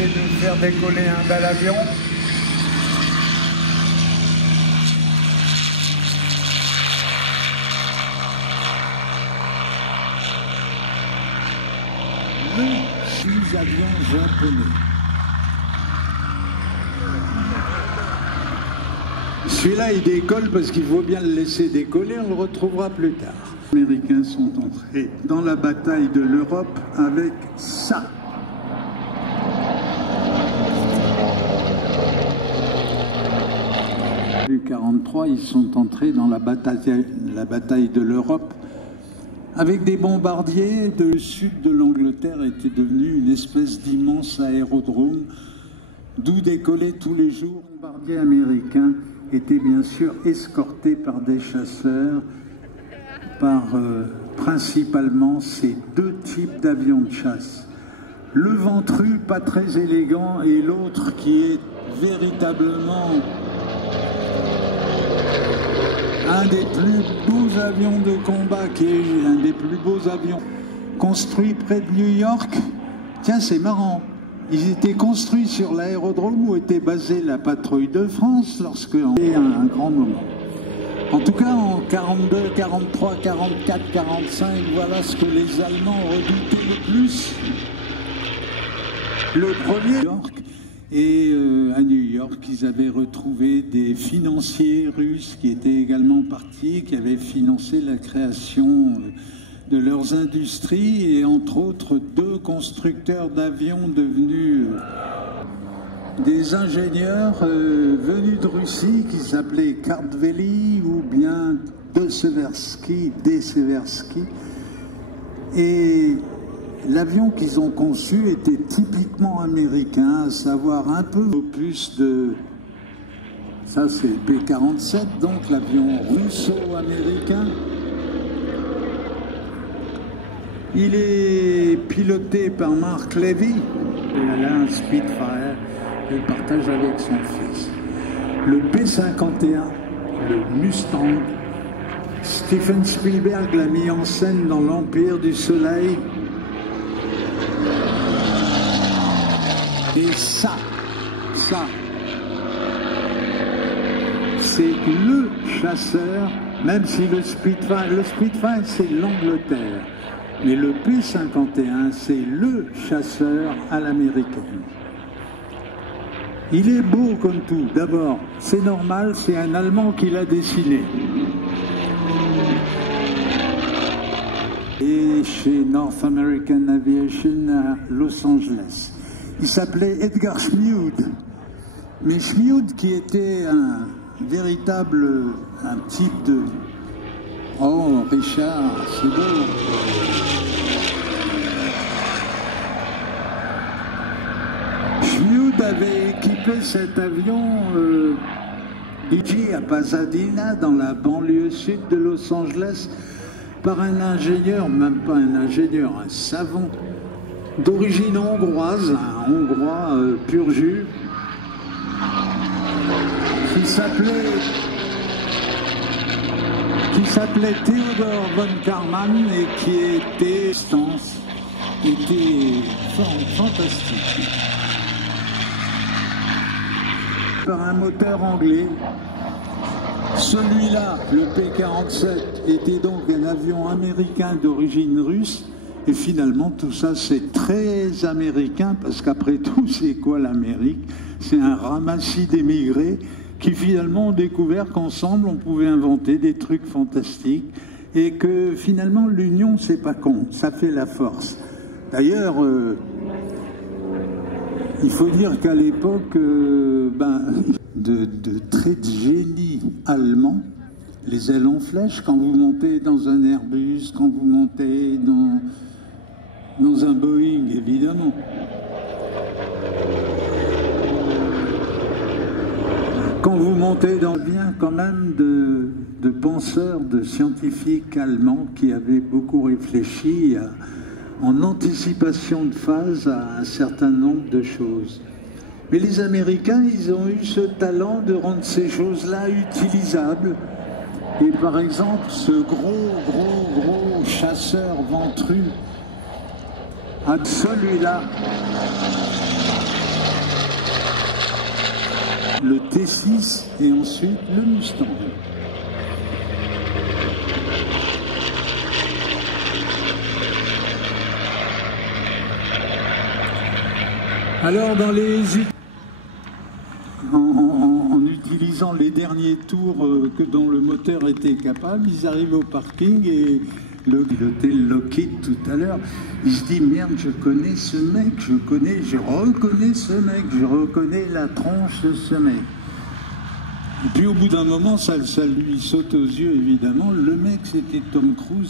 c'est de faire décoller un bel avion. Le sous-avion japonais. Celui-là, il décolle parce qu'il faut bien le laisser décoller, on le retrouvera plus tard. Les Américains sont entrés dans la bataille de l'Europe avec ça. En 1943, ils sont entrés dans la bataille de l'Europe avec des bombardiers. Le sud de l'Angleterre était devenu une espèce d'immense aérodrome d'où décollaient tous les jours. Les bombardiers américains étaient bien sûr escortés par des chasseurs, par principalement ces deux types d'avions de chasse. Le Ventru, pas très élégant, et l'autre qui est véritablement un des plus beaux avions de combat, qui est un des plus beaux avions construits près de New York. Tiens, c'est marrant. Ils étaient construits sur l'aérodrome où était basée la patrouille de France lorsqu'on était un grand moment. En tout cas, en 42, 43, 44, 45, voilà ce que les Allemands redoutaient le plus. Le premier, New York, et à New York, ils avaient retrouvé des financiers russes qui étaient également partis, qui avaient financé la création de leurs industries, et entre autres deux constructeurs d'avions devenus des ingénieurs venus de Russie qui s'appelaient Kartveli ou bien Deseversky. Et l'avion qu'ils ont conçu était typiquement américain, à savoir un peu plus de... Ça c'est le P-47, donc l'avion russo-américain. Il est piloté par Mark Levy. Elle a un Spitfire, il partage avec son fils. Le P-51, le Mustang, Steven Spielberg l'a mis en scène dans l'Empire du Soleil. Et ça, c'est le chasseur, même si le Spitfire c'est l'Angleterre. Mais le P-51, c'est le chasseur à l'américaine. Il est beau comme tout. D'abord, c'est normal, c'est un Allemand qui l'a dessiné. Et chez North American Aviation à Los Angeles. Il s'appelait Edgar Schmiud. Mais Schmiud, qui était un type de... Oh, Richard, c'est beau. Schmiud avait équipé cet avion ici à Pasadena, dans la banlieue sud de Los Angeles, par un ingénieur, même pas un ingénieur, un savant, d'origine hongroise, un Hongrois pur jus, qui s'appelait Theodor von Karman et qui était fantastique. Par un moteur anglais. Celui-là, le P-47, était donc un avion américain d'origine russe. Et finalement, tout ça, c'est très américain, parce qu'après tout, c'est quoi l'Amérique? C'est un ramassis d'émigrés qui finalement ont découvert qu'ensemble, on pouvait inventer des trucs fantastiques et que finalement, l'union, c'est pas con, ça fait la force. D'ailleurs, il faut dire qu'à l'époque, de traits de génie allemand, les ailes en flèche, quand vous montez dans un Airbus, quand vous montez dans un Boeing, évidemment. Quand vous montez dans bien quand même de penseurs, de scientifiques allemands qui avaient beaucoup réfléchi en anticipation de phase à un certain nombre de choses. Mais les Américains, ils ont eu ce talent de rendre ces choses-là utilisables. Et par exemple, ce gros chasseur Ventru, celui-là, le T6 et ensuite le Mustang. Alors en utilisant les derniers tours dont le moteur était capable, ils arrivent au parking et le piloté Lockheed tout à l'heure, il se dit merde, je connais ce mec, je reconnais ce mec, je reconnais la tronche de ce mec. Et puis au bout d'un moment, ça lui saute aux yeux évidemment, le mec c'était Tom Cruise.